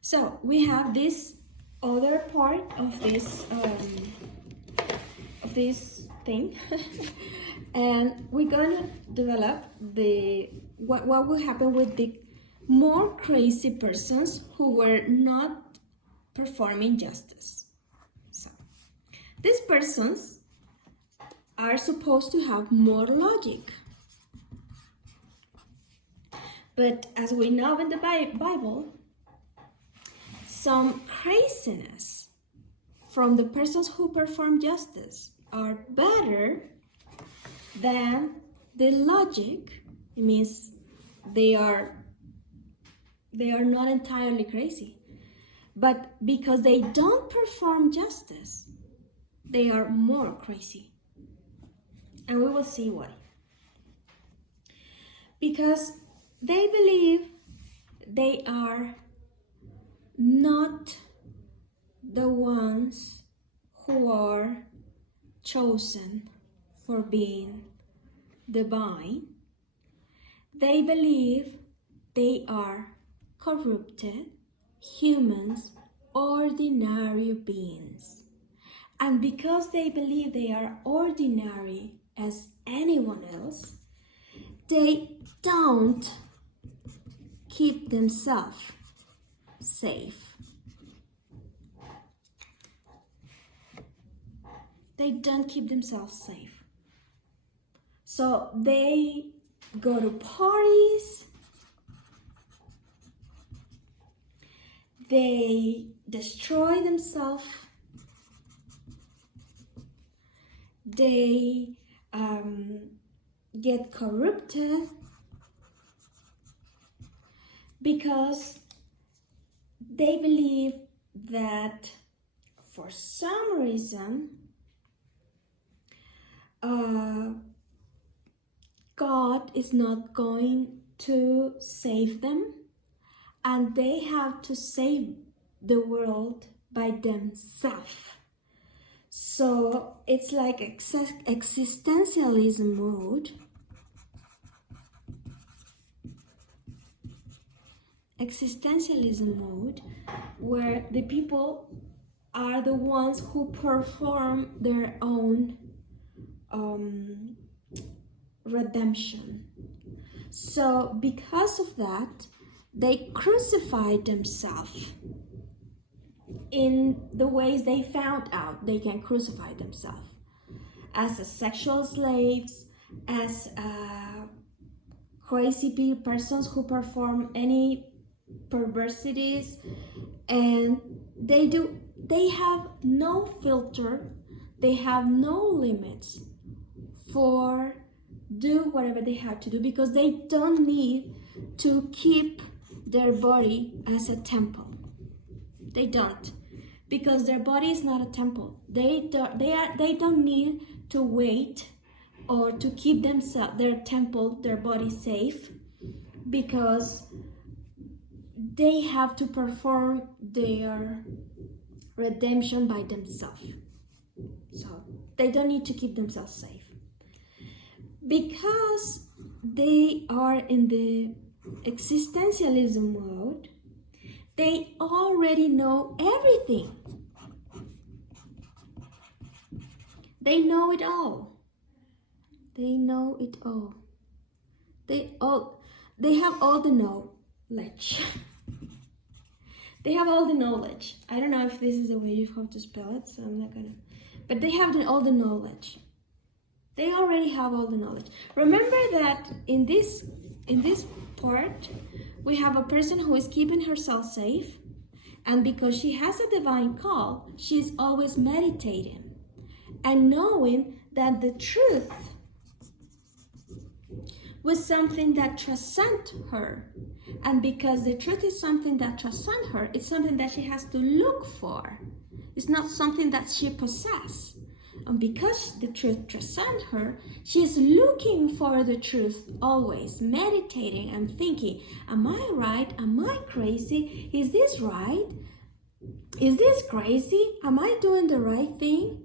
So we have this other part of this thing, and we're gonna develop the what will happen with the more crazy persons who were not performing justice. So these persons are supposed to have more logic. But as we know in the Bible, some craziness from the persons who perform justice are better than the logic. It means they are not entirely crazy, but because they don't perform justice, they are more crazy. And we will see why. Because they believe they are not the ones who are chosen for being divine. They believe they are corrupted humans, ordinary beings. And because they believe they are ordinary as anyone else, they don't keep themselves safe. They don't keep themselves safe. So they go to parties, they destroy themselves, they get corrupted because they believe that for some reason God is not going to save them, and they have to save the world by themselves. So it's like existentialism mode. Existentialism mode, where the people are the ones who perform their own redemption. So because of that, they crucify themselves in the ways they found out they can crucify themselves, as a sexual slaves, as crazy persons who perform any perversities, and they have no filter, they have no limits for do whatever they have to do, because they don't need to keep their body as a temple. They don't, because their body is not a temple. They don't need to wait or to keep their temple, their body safe, because they have to perform their redemption by themselves. So they don't need to keep themselves safe. Because they are in the existentialism mode, they already know everything. They know it all. They know it all. They have all the knowledge. They have all the knowledge. I don't know if this is the way you have to spell it, so I'm not gonna. But they have all the knowledge. They already have all the knowledge. Remember that in this part, we have a person who is keeping herself safe, and because she has a divine call, she's always meditating and knowing that the truth was something that transcends her. And because the truth is something that transcends her, it's something that she has to look for. It's not something that she possesses. And because the truth transcends her, she's looking for the truth always, meditating and thinking, am I right? Am I crazy? Is this right? Is this crazy? Am I doing the right thing?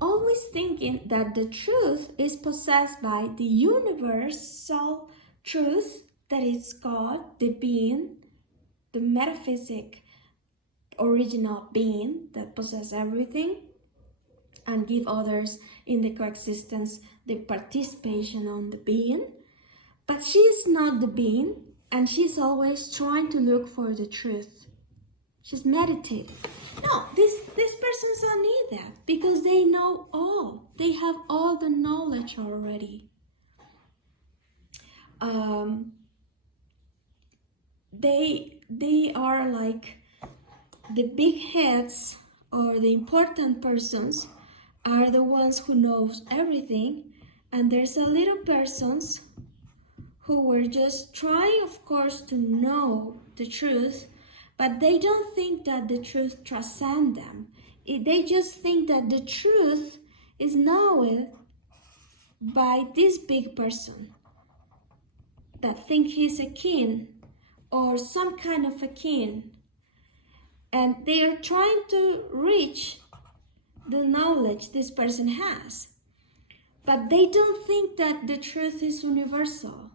Always thinking that the truth is possessed by the universal truth that is God, the being, the metaphysic original being that possesses everything and give others in the coexistence the participation on the being. But she is not the being, and she's always trying to look for the truth. She's meditating. No, these persons don't need that because they know all. They have all the knowledge already. They are like the big heads, or the important persons are the ones who knows everything, and there's a little persons who were just trying, of course, to know the truth, but they don't think that the truth transcends them. They just think that the truth is known by this big person that think he's a king or some kind of a king, and they are trying to reach the knowledge this person has, but they don't think that the truth is universal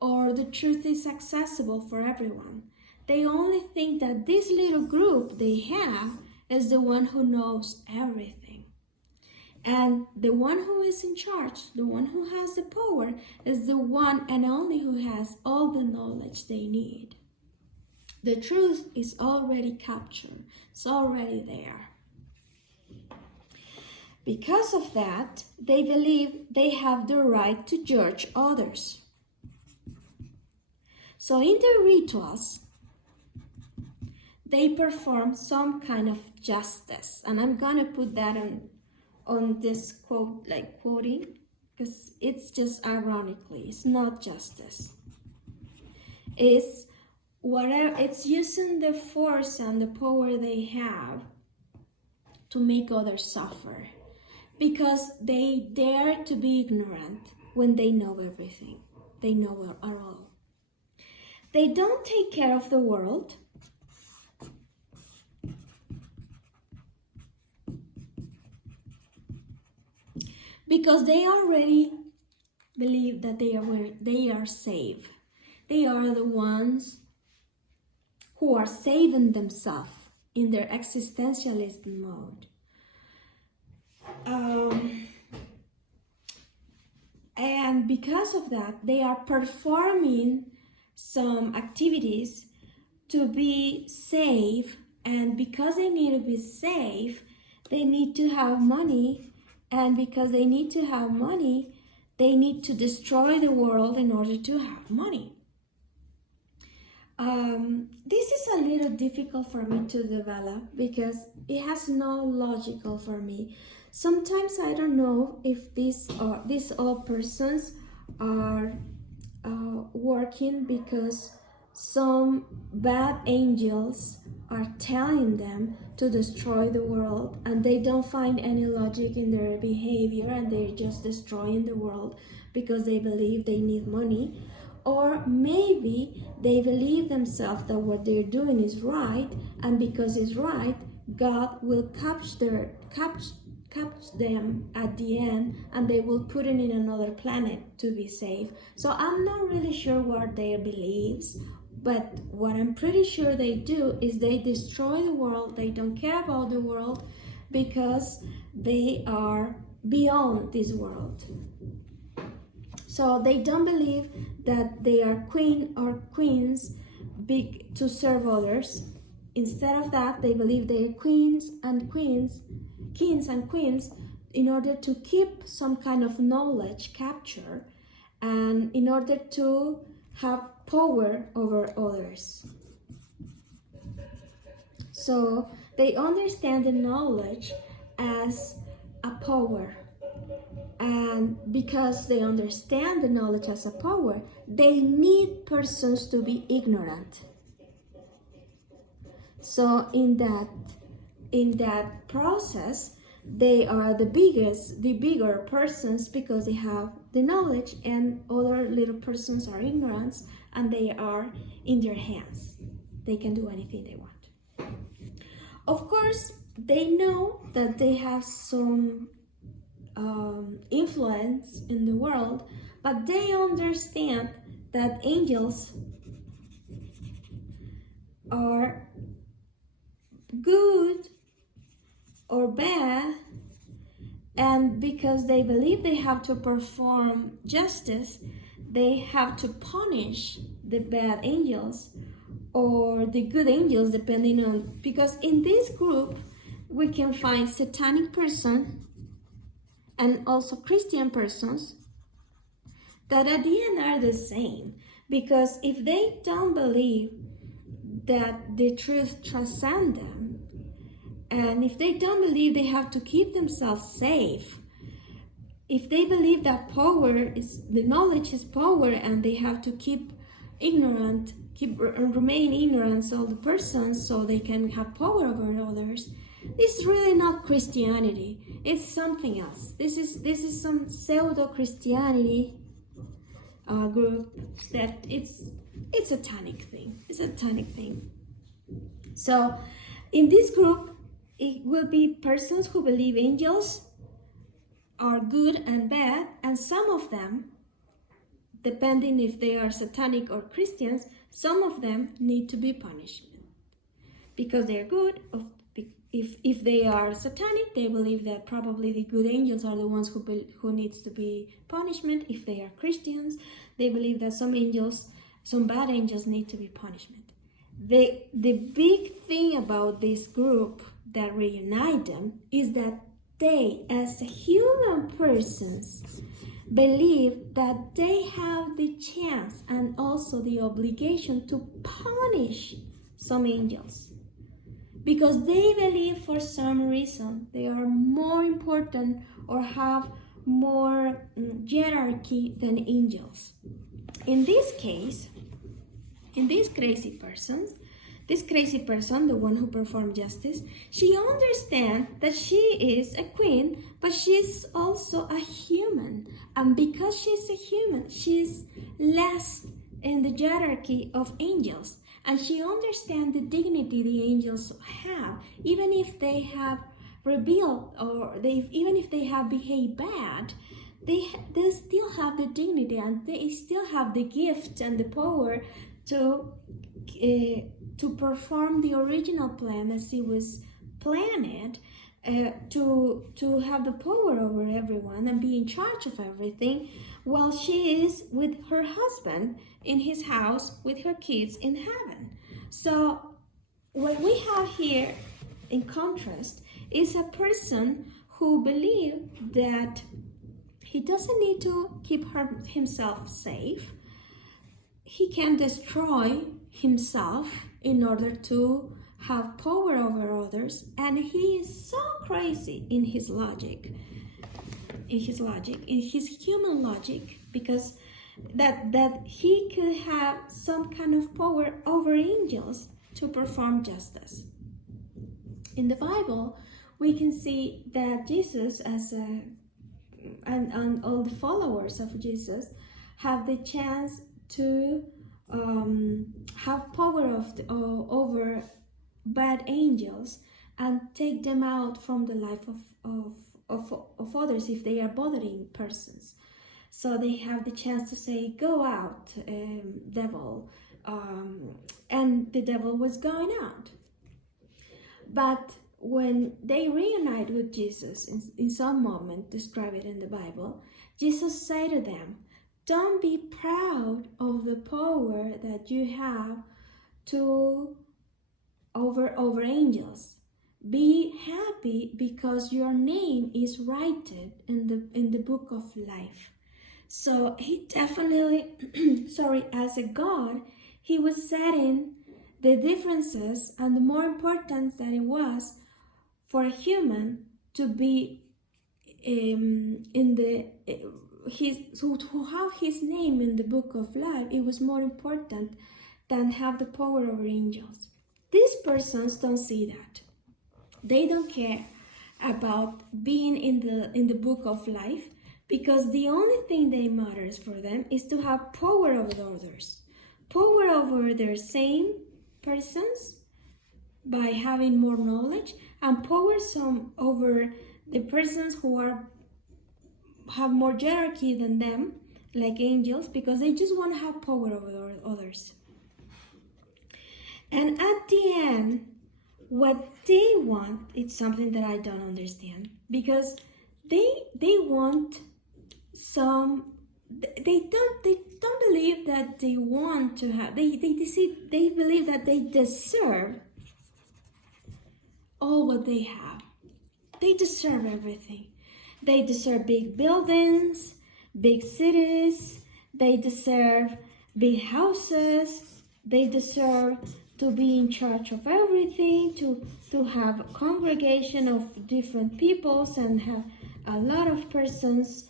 or the truth is accessible for everyone. They only think that this little group they have is the one who knows everything. And the one who is in charge, the one who has the power, is the one and only who has all the knowledge they need. The truth is already captured. It's already there. Because of that, they believe they have the right to judge others. So in their rituals, they perform some kind of justice. And I'm gonna put that on this quote, like quoting, because it's just ironically, it's not justice. It's whatever, it's using the force and the power they have to make others suffer, because they dare to be ignorant when they know everything. They know it all. They don't take care of the world. Because they already believe that they are safe. They are the ones who are saving themselves in their existentialist mode. And because of that, they are performing some activities to be safe, and because they need to be safe, they need to have money, and because they need to have money, they need to destroy the world in order to have money. This is a little difficult for me to develop because it has no logical for me. Sometimes I don't know if these all persons are working because some bad angels are telling them to destroy the world, and they don't find any logic in their behavior, and they're just destroying the world because they believe they need money. Or maybe they believe themselves that what they're doing is right, and because it's right, God will catch them at the end, and they will put it in another planet to be safe. So I'm not really sure what their beliefs, but what I'm pretty sure they do is they destroy the world. They don't care about the world because they are beyond this world. So they don't believe that they are queen or queens big to serve others. Instead of that, they believe they are kings and queens in order to keep some kind of knowledge capture, and in order to have power over others. So they understand the knowledge as a power. And because they understand the knowledge as a power, they need persons to be ignorant. So in that process, they are the bigger persons because they have the knowledge, and other little persons are ignorant, and they are in their hands. They can do anything they want. Of course, they know that they have some influence in the world, but they understand that angels are good or bad, and because they believe they have to perform justice, they have to punish the bad angels or the good angels, depending on, because in this group we can find satanic person and also Christian persons that at the end are the same, because if they don't believe that the truth transcends them, and if they don't believe they have to keep themselves safe, if they believe that power is, the knowledge is power, and they have to keep ignorant, remain ignorant, so the persons, so they can have power over others, this is really not Christianity. It's something else. This is some pseudo Christianity group that it's satanic thing. It's a satanic thing. So in this group, it will be persons who believe angels are good and bad, and some of them, depending if they are satanic or Christians, some of them need to be punished because they're good. If they are satanic, they believe that probably the good angels are the ones who needs to be punishment. If they are Christians, they believe that some bad angels need to be punishment. The big thing about this group that reunite them is that they, as human persons, believe that they have the chance and also the obligation to punish some angels, because they believe for some reason they are more important or have more hierarchy than angels. In this case, in this crazy person, the one who performed justice, she understands that she is a queen, but she's also a human. And because she's a human, she's less in the hierarchy of angels. And she understands the dignity the angels have, even if they have rebelled or even if they have behaved bad, they still have the dignity, and they still have the gift and the power to perform the original plan as it was planned, to have the power over everyone and be in charge of everything, while she is with her husband in his house with her kids in heaven. So what we have here in contrast is a person who believes that he doesn't need to keep himself safe. He can destroy himself in order to have power over others, and he is so crazy in his logic, in his human logic, because that he could have some kind of power over angels to perform justice. In the Bible, we can see that Jesus and all the followers of Jesus have the chance to have power over bad angels and take them out from the life of others if they are bothering persons. So they have the chance to say, "Go out, devil," and the devil was going out. But when they reunite with Jesus in some moment described in the Bible, Jesus said to them, "Don't be proud of the power that you have over angels. Be happy because your name is written in the book of life." So he definitely, as a God, he was setting the differences and the more important that it was for a human to be to have his name in the book of life. It was more important than have the power over angels. These persons don't see that. They don't care about being in the book of life, because the only thing that matters for them is to have power over others, power over their same persons by having more knowledge, and power over the persons who have more hierarchy than them, like angels, because they just want to have power over others. And at the end, what they want, it's something that I don't understand, because they want some, they don't believe that they want to have, they believe that they deserve all what they have. They deserve everything. They deserve big buildings, big cities, they deserve big houses, they deserve to be in charge of everything, to have a congregation of different peoples and have a lot of persons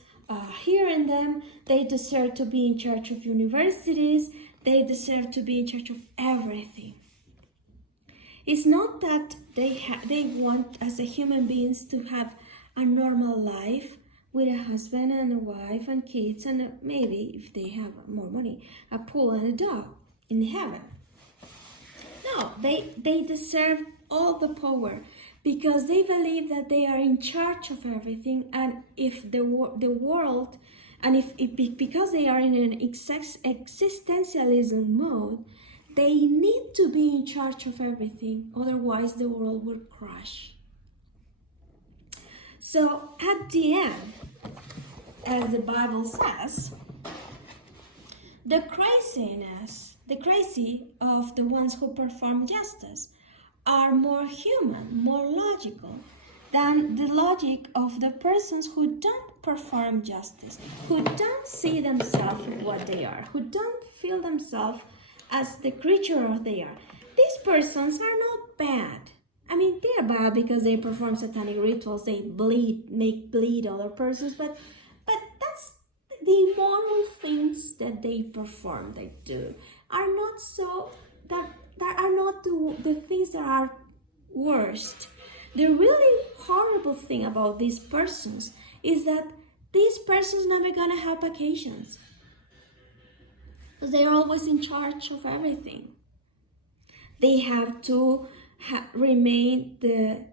hearing them. They deserve to be in charge of universities. They deserve to be in charge of everything. It's not that they want, as a human beings, to have a normal life with a husband and a wife and kids and maybe, if they have more money, a pool and a dog in heaven. No, they deserve all the power because they believe that they are in charge of everything, and if the world, and if because they are in an existentialism mode, they need to be in charge of everything, otherwise the world will crash. So at the end, as the Bible says, the crazy of the ones who perform justice are more human, more logical than the logic of the persons who don't perform justice, who don't see themselves what they are, who don't feel themselves as the creature they are. These persons are not bad. I mean, they're bad because they perform satanic rituals, they make bleed other persons, but that's the immoral things that they perform, they do, are not so, that are not the things that are worst. The really horrible thing about these persons is that these persons never gonna have vacations, because they are always in charge of everything. They have to remain the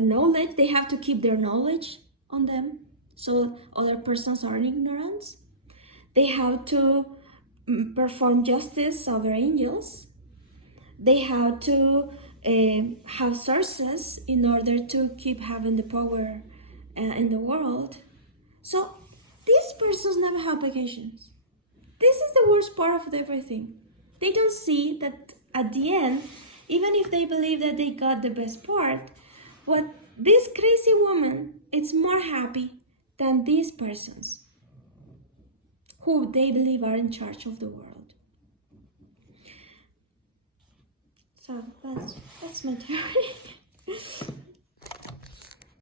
knowledge. They have to keep their knowledge on them, so other persons are in ignorance. They have to perform justice over angels. They have to have sources in order to keep having the power in the world. So these persons never have vacations. This is the worst part of everything. They don't see that at the end, even if they believe that they got the best part, what this crazy woman is more happy than these persons who they believe are in charge of the world. So that's my theory.